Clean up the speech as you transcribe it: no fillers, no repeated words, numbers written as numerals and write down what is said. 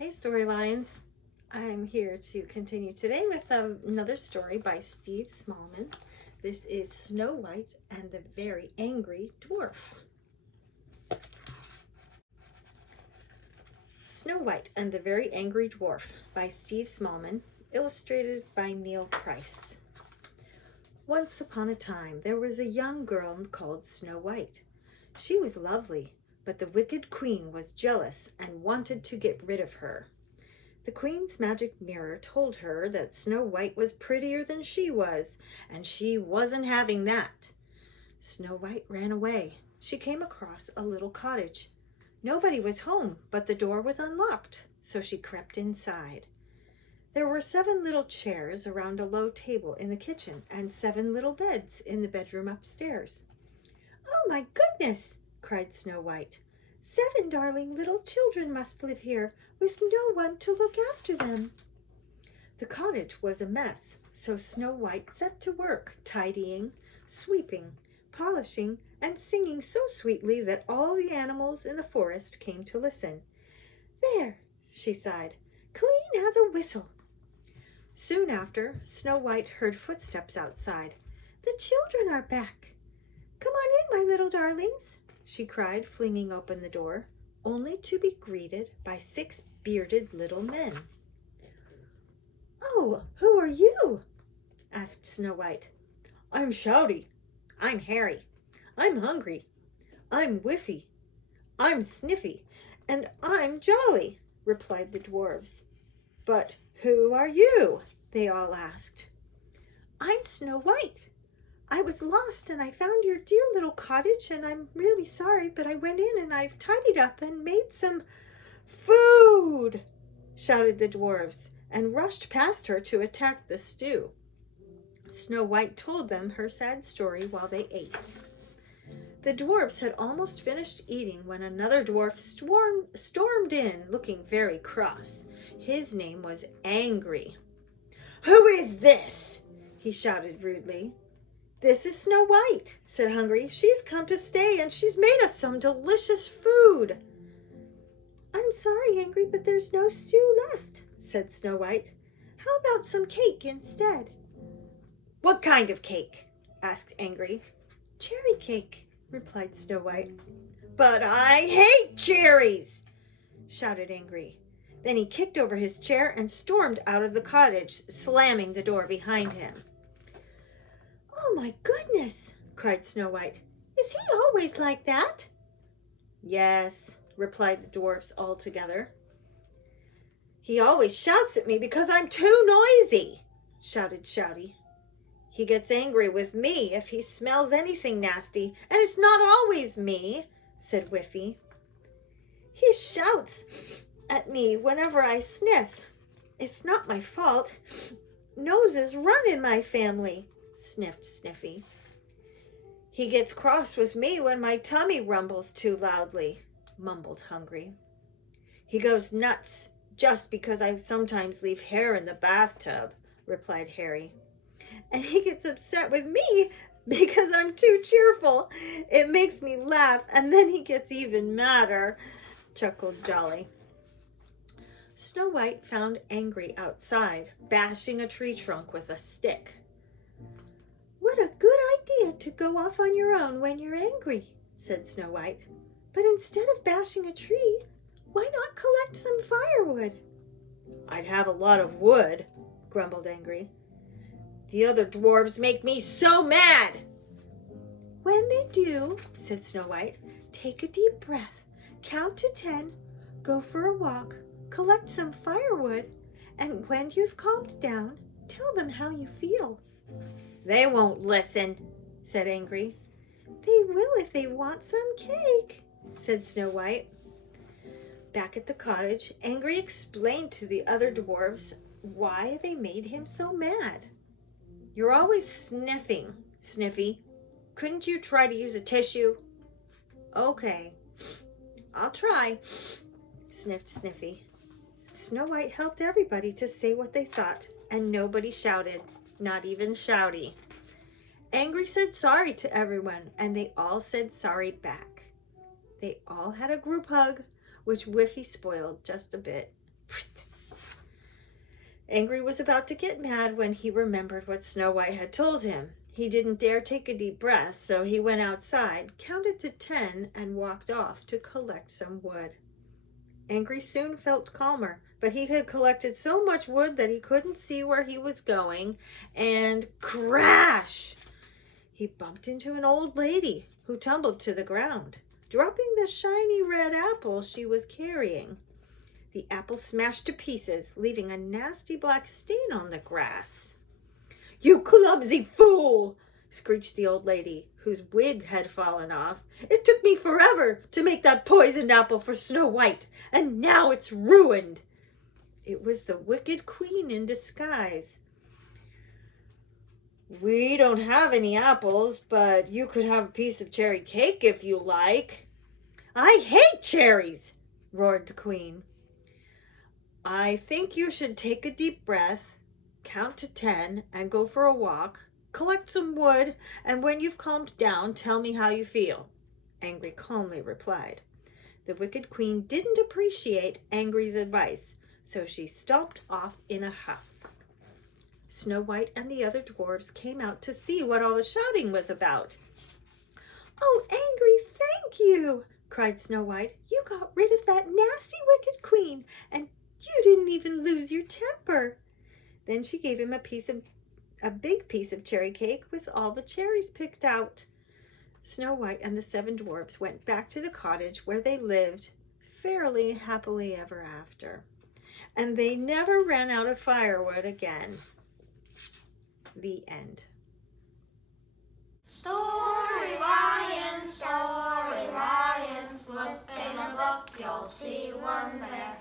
Hey Storylines, I'm here to continue today with another story by Steve Smallman. This is Snow White and the Very Angry Dwarf. Snow White and the Very Angry Dwarf by Steve Smallman, illustrated by Neil Price. Once upon a time there was a young girl called Snow White. She was lovely, but the wicked queen was jealous and wanted to get rid of her. The queen's magic mirror told her that Snow White was prettier than she was, and she wasn't having that. Snow White ran away. She came across a little cottage. Nobody was home, but the door was unlocked, so she crept inside. There were 7 little chairs around a low table in the kitchen and 7 little beds in the bedroom upstairs. "Oh, my goodness!" cried Snow White. 7 darling little children must live here, with no one to look after them." The cottage was a mess, so Snow White set to work tidying, sweeping, polishing, and singing so sweetly that all the animals in the forest came to listen. "There," she sighed, "clean as a whistle." Soon after, Snow White heard footsteps outside. "The children are back. Come on in, my little darlings," she cried, flinging open the door, only to be greeted by 6 bearded little men. "Oh, who are you?" asked Snow White. "I'm Shouty. I'm Hairy. I'm Hungry. I'm Whiffy. I'm Sniffy. And I'm Jolly," replied the dwarves. "But who are you?" they all asked. "I'm Snow White. I was lost and I found your dear little cottage, and I'm really sorry, but I went in and I've tidied up and made some food," shouted the dwarves, and rushed past her to attack the stew. Snow White told them her sad story while they ate. The dwarves had almost finished eating when another dwarf stormed in, looking very cross. His name was Angry. "Who is this?" he shouted rudely. "This is Snow White," said Hungry. "She's come to stay and she's made us some delicious food." "I'm sorry, Angry, but there's no stew left," said Snow White. "How about some cake instead?" "What kind of cake?" asked Angry. "Cherry cake," replied Snow White. "But I hate cherries!" shouted Angry. Then he kicked over his chair and stormed out of the cottage, slamming the door behind him. "Oh, my goodness!" cried Snow White. "Is he always like that?" "Yes," replied the dwarfs all together. "He always shouts at me because I'm too noisy," shouted Shouty. "He gets angry with me if he smells anything nasty, and it's not always me," said Whiffy. "He shouts at me whenever I sniff. It's not my fault. Noses run in my family," sniffed Sniffy. "He gets cross with me when my tummy rumbles too loudly," mumbled Hungry. "He goes nuts just because I sometimes leave hair in the bathtub," replied Hairy. "And he gets upset with me because I'm too cheerful. It makes me laugh, and then he gets even madder," chuckled Jolly. Snow White found Angry outside, bashing a tree trunk with a stick. "What a good idea to go off on your own when you're angry," said Snow White. "But instead of bashing a tree, why not collect some firewood?" "I'd have a lot of wood," grumbled Angry. "The other dwarves make me so mad." "When they do," said Snow White, "take a deep breath, count to 10, go for a walk, collect some firewood, and when you've calmed down, tell them how you feel." "They won't listen," said Angry. "They will if they want some cake," said Snow White. Back at the cottage, Angry explained to the other dwarves why they made him so mad. "You're always sniffing, Sniffy. Couldn't you try to use a tissue?" "Okay, I'll try," sniffed Sniffy. Snow White helped everybody to say what they thought, and nobody shouted, not even Shouty. Angry said sorry to everyone, and they all said sorry back. They all had a group hug, which Whiffy spoiled just a bit. Angry was about to get mad when he remembered what Snow White had told him. He didn't dare take a deep breath, so he went outside, counted to 10, and walked off to collect some wood. Angry soon felt calmer, but he had collected so much wood that he couldn't see where he was going, and crash! He bumped into an old lady who tumbled to the ground, dropping the shiny red apple she was carrying. The apple smashed to pieces, leaving a nasty black stain on the grass. "You clumsy fool!" screeched the old lady, whose wig had fallen off. "It took me forever to make that poisoned apple for Snow White, and now it's ruined." It was the wicked queen in disguise. "We don't have any apples, but you could have a piece of cherry cake if you like." "I hate cherries!" roared the queen. "I think you should take a deep breath, count to 10, and go for a walk. Collect some wood, and when you've calmed down, tell me how you feel," Angry calmly replied. The wicked queen didn't appreciate Angry's advice, so she stomped off in a huff. Snow White and the other dwarves came out to see what all the shouting was about. "Oh, Angry, thank you!" cried Snow White. "You got rid of that nasty wicked queen, and you didn't even lose your temper." Then she gave him a big piece of cherry cake with all the cherries picked out. Snow White and the 7 dwarfs went back to the cottage where they lived fairly happily ever after. And they never ran out of firewood again. The end. Story lions, look in a book, you'll see one there.